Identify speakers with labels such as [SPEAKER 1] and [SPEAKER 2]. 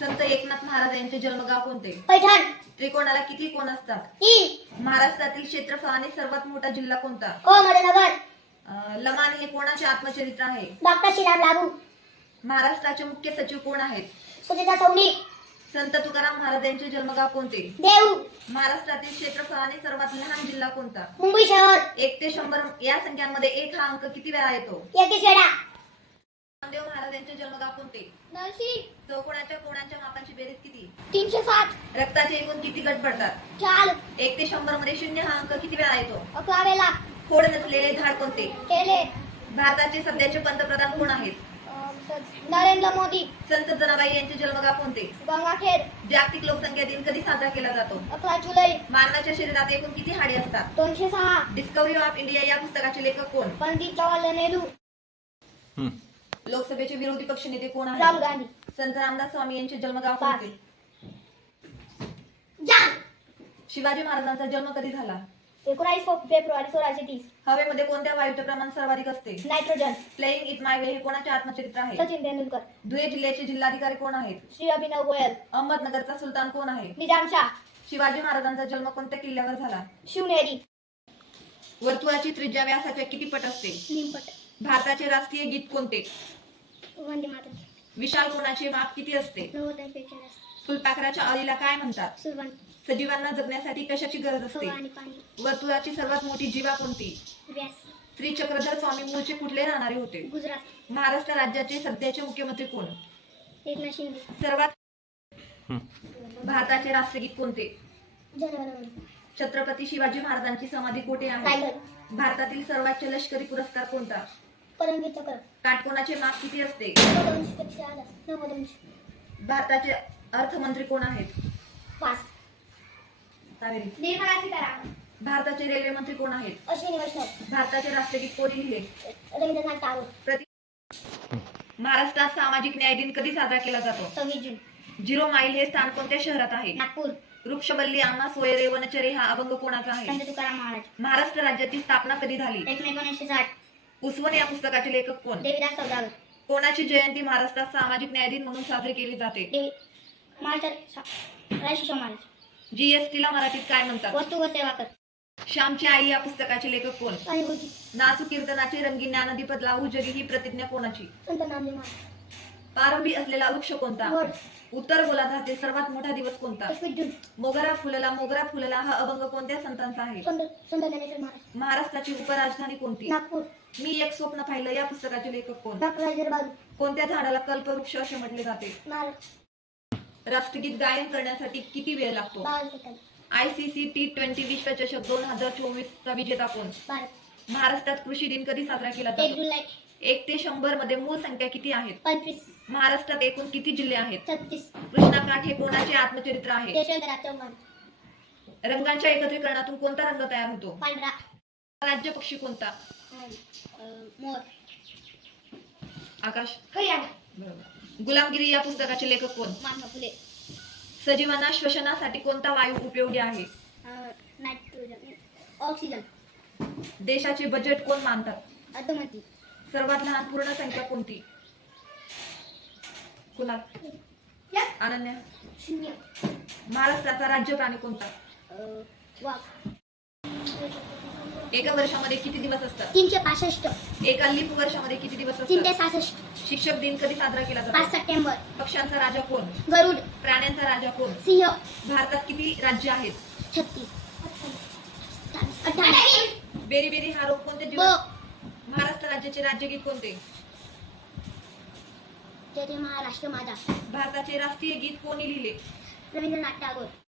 [SPEAKER 1] संत एकनाथ महाराज यांचे जन्मगाव कोणते?
[SPEAKER 2] पैठण.
[SPEAKER 1] त्रिकोणाला किती कोण असतात?
[SPEAKER 2] तीन.
[SPEAKER 1] महाराष्ट्रातील क्षेत्रफळाने सर्वात मोठा जिल्हा कोणता?
[SPEAKER 2] अहमदनगर
[SPEAKER 1] अं, लमाण हे कोणाचे आत्मचरित्र आहे?
[SPEAKER 2] डॉक्टर श्रीराम लागू.
[SPEAKER 1] महाराष्ट्राचे मुख्य सचिव कोण आहेत?
[SPEAKER 2] सुचिता सौनी
[SPEAKER 1] संत तुकाराम महाराज यांचे जन्मगाव कोणते?
[SPEAKER 2] देऊ.
[SPEAKER 1] महाराष्ट्रातील क्षेत्रफळाने सर्वात लहान जिल्हा कोणता?
[SPEAKER 2] मुंबई शहर.
[SPEAKER 1] एक ते शंभर या संख्यांमध्ये एक हा अंक किती वेळा येतो?
[SPEAKER 2] एकतीस वेळा.
[SPEAKER 1] नामदेव महाराज यांचे जन्मगाव कोणते
[SPEAKER 2] नरसी.
[SPEAKER 1] चौकोनाच्या कोणाच्या मापांची बेरीज किती?
[SPEAKER 2] तीनशे सात
[SPEAKER 1] रक्ताचे एकूण किती गट पडतात?
[SPEAKER 2] चाल
[SPEAKER 1] एक ते शंभरमध्ये शून्य हा अंक किती वेळा येतो?
[SPEAKER 2] अकरा वेळा
[SPEAKER 1] खोड नसलेले झाड कोणते?
[SPEAKER 2] केले.
[SPEAKER 1] भारताचे सध्याचे पंतप्रधान कोण आहेत?
[SPEAKER 2] नरेंद्र मोदी.
[SPEAKER 1] संत जनाबाई यांचे जन्मगाव कोणते
[SPEAKER 2] गंगाखेड.
[SPEAKER 1] जागतिक लोकसंख्या दिन कधी साजरा केला जातो?
[SPEAKER 2] अकरा जुलै.
[SPEAKER 1] मानवाच्या शरीरात एकूण किती हाडे असतात?
[SPEAKER 2] दोनशे सहा.
[SPEAKER 1] डिस्कवरी ऑफ इंडिया या पुस्तकाचे लेखक कोण?
[SPEAKER 2] पंडित जवाहरलाल नेहरू
[SPEAKER 1] लोकसभेचे विरोधी पक्षनेते कोण
[SPEAKER 2] राहुल
[SPEAKER 1] आहेत
[SPEAKER 2] गांधी.
[SPEAKER 1] संत रामदास स्वामी यांचे जन्मगाव कोणते? शिवाजी महाराजांचा जन्म कधी झाला?
[SPEAKER 2] एकोणावीस फेब्रुवारी सोळाशे तीस.
[SPEAKER 1] हवेमध्ये कोणत्या वायूचे प्रमाण सर्वाधिक असते?
[SPEAKER 2] Nitrogen.
[SPEAKER 1] Playing it my way हे कोणाचे आत्मचरित्र आहे?
[SPEAKER 2] सचिन तेंडुलकर.
[SPEAKER 1] धुळे जिल्ह्याचे जिल्हाधिकारी कोण आहेत?
[SPEAKER 2] श्री अभिनव गोयल.
[SPEAKER 1] अहमदनगरचा सुलतान कोण आहे?
[SPEAKER 2] निजामशाह
[SPEAKER 1] शिवाजी महाराजांचा जन्म कोणत्या किल्ल्यावर झाला?
[SPEAKER 2] शिवनेरी.
[SPEAKER 1] वर्तुळाची त्रिज्या व्यासाच्या किती पट असते? भारताचे राष्ट्रीय गीत कोणते?
[SPEAKER 2] वंदे मातरम
[SPEAKER 1] विशाल कोणाचे माप किती असते? फुलपाखराच्या अळीला काय म्हणतात?
[SPEAKER 2] सुरवण
[SPEAKER 1] सजीवांना जगण्यासाठी कशाची गरज असते?
[SPEAKER 2] हवा आणि पाणी.
[SPEAKER 1] वर्तुळाची सर्वात मोठी जीवा कोणती?
[SPEAKER 2] व्यास.
[SPEAKER 1] श्री चक्रधर स्वामी मूळचे कुठले राहणारे होते?
[SPEAKER 2] गुजरात.
[SPEAKER 1] महाराष्ट्र राज्याचे सध्याचे मुख्यमंत्री कोण?
[SPEAKER 2] एकनाथ शिंदे.
[SPEAKER 1] सर्वात भारताचे राष्ट्रगीत कोणते?
[SPEAKER 2] जनगणमन
[SPEAKER 1] छत्रपती शिवाजी महाराजांची समाधी कोठे आहे?
[SPEAKER 2] रायगड.
[SPEAKER 1] भारतातील सर्वोच्च लष्करी पुरस्कार कोणता?
[SPEAKER 2] परमवीर चक्र
[SPEAKER 1] काटकोणाचे माप किती असते?
[SPEAKER 2] पेक्षा
[SPEAKER 1] भारताचे अर्थमंत्री कोण आहेत?
[SPEAKER 2] पाच.
[SPEAKER 1] कावेरी
[SPEAKER 2] निर्मला सीतारामन.
[SPEAKER 1] भारताचे रेल्वे मंत्री कोण आहेत?
[SPEAKER 2] अश्विनी वैष्णव.
[SPEAKER 1] भारताचे राष्ट्रगीत कोणी लिहिले?
[SPEAKER 2] रवींद्रनाथ टागोर.
[SPEAKER 1] प्रति महाराष्ट्रात सामाजिक न्याय दिन कधी साजरा केला जातो?
[SPEAKER 2] सव्वीस जून.
[SPEAKER 1] झिरो माईल हे स्थान कोणत्या शहरात आहे?
[SPEAKER 2] नागपूर.
[SPEAKER 1] वृक्षवल्ली आम्हा सोयरे वनचरे हा अभंग कोणाचा आहे?
[SPEAKER 2] संत तुकाराम महाराज.
[SPEAKER 1] महाराष्ट्र राज्याची स्थापना कधी झाली?
[SPEAKER 2] एक मे एकोणीसशे साठ.
[SPEAKER 1] उस्वन या पुस्तकाचे लेखक कोण?
[SPEAKER 2] देवीदास सौदागर.
[SPEAKER 1] कोणाची जयंती महाराष्ट्रात सामाजिक न्याय दिन म्हणून साजरी केली जाते?
[SPEAKER 2] देवी महाराज.
[SPEAKER 1] जीएसटीला मराठीत काय म्हणतात?
[SPEAKER 2] वस्तू व सेवा कर.
[SPEAKER 1] श्यामची आई या पुस्तकाचे लेखक कोण?
[SPEAKER 2] अनुभूती
[SPEAKER 1] नाचू कीर्तनाचे रंगीन ज्ञानदीपद लावू जगी ही प्रतिज्ञा कोणाची?
[SPEAKER 2] संत नामदेव महाराज.
[SPEAKER 1] पारंबी असलेला वृक्ष कोणता? उत्तर गोलार्धातील सर्वात मोठा दिवस कोणता? मोगरा फुलला. मोगरा फुलला हा अभंग कोणत्या संतांचा आहे? महाराष्ट्राची उपराजधानी कोणती?
[SPEAKER 2] नागपूर.
[SPEAKER 1] मी एक स्वप्न पाहिलं. या पुस्तकाचे लेखक कोण? कोणत्या झाडाला कल्पवृक्ष असे म्हटले जाते? राष्ट्रगीत गायन करण्यासाठी किती वेळ लागतो? आयसीसी टी ट्वेंटी विश्वचषक दोन हजार चोवीस चा विजेता कोण? महाराष्ट्रात कृषी दिन कधी साजरा केला जातो? एक ते शंभरमध्ये मूळ संख्या किती आहेत?
[SPEAKER 2] पंचवीस.
[SPEAKER 1] महाराष्ट्रात एकूण किती जिल्हे आहेत?
[SPEAKER 2] छत्तीस.
[SPEAKER 1] कृष्णाकाठ हे कोणाचे आत्मचरित्र आहे?
[SPEAKER 2] चव्हाण
[SPEAKER 1] रंगांच्या एकत्रीकरणातून कोणता रंग तयार होतो?
[SPEAKER 2] पांढरा.
[SPEAKER 1] राज्य पक्षी कोणता?
[SPEAKER 2] अं, मोर.
[SPEAKER 1] आकाश.
[SPEAKER 2] हरियाणा.
[SPEAKER 1] बरोबर. गुलामगिरी या पुस्तकाचे लेखक कोण?
[SPEAKER 2] महात्मा फुले.
[SPEAKER 1] सजीवांना श्वसनासाठी कोणता वायू उपयोगी आहे?
[SPEAKER 2] अं, नायट्रोजन. ऑक्सिजन.
[SPEAKER 1] देशाचे बजेट कोण मानतात?
[SPEAKER 2] अधोमती.
[SPEAKER 1] सर्वात लहान पूर्ण संख्या कोणती? कुणाल? अनन्या?
[SPEAKER 2] शून्य.
[SPEAKER 1] महाराष्ट्राचा राज्य प्राणी कोणता? एका वर्षामध्ये किती दिवस असतात?
[SPEAKER 2] तीनशे पासष्ट.
[SPEAKER 1] एका लिप वर्षामध्ये किती दिवस
[SPEAKER 2] तीनशे
[SPEAKER 1] असतात
[SPEAKER 2] सहासष्ट.
[SPEAKER 1] शिक्षक दिन कधी साजरा केला
[SPEAKER 2] पाच
[SPEAKER 1] जातो
[SPEAKER 2] सप्टेंबर.
[SPEAKER 1] पक्ष्यांचा राजा कोण?
[SPEAKER 2] गरुड.
[SPEAKER 1] प्राण्यांचा राजा कोण?
[SPEAKER 2] सिंह.
[SPEAKER 1] भारतात किती राज्य आहेत?
[SPEAKER 2] छत्तीस.
[SPEAKER 1] बेरी बेरी हा रोग कोणत्या महाराष्ट्र राज्याचे राज्यगीत कोणते?
[SPEAKER 2] जय जय महाराष्ट्र माझा.
[SPEAKER 1] भारताचे राष्ट्रीय गीत कोणी लिहिले?
[SPEAKER 2] रवींद्रनाथ टागोर.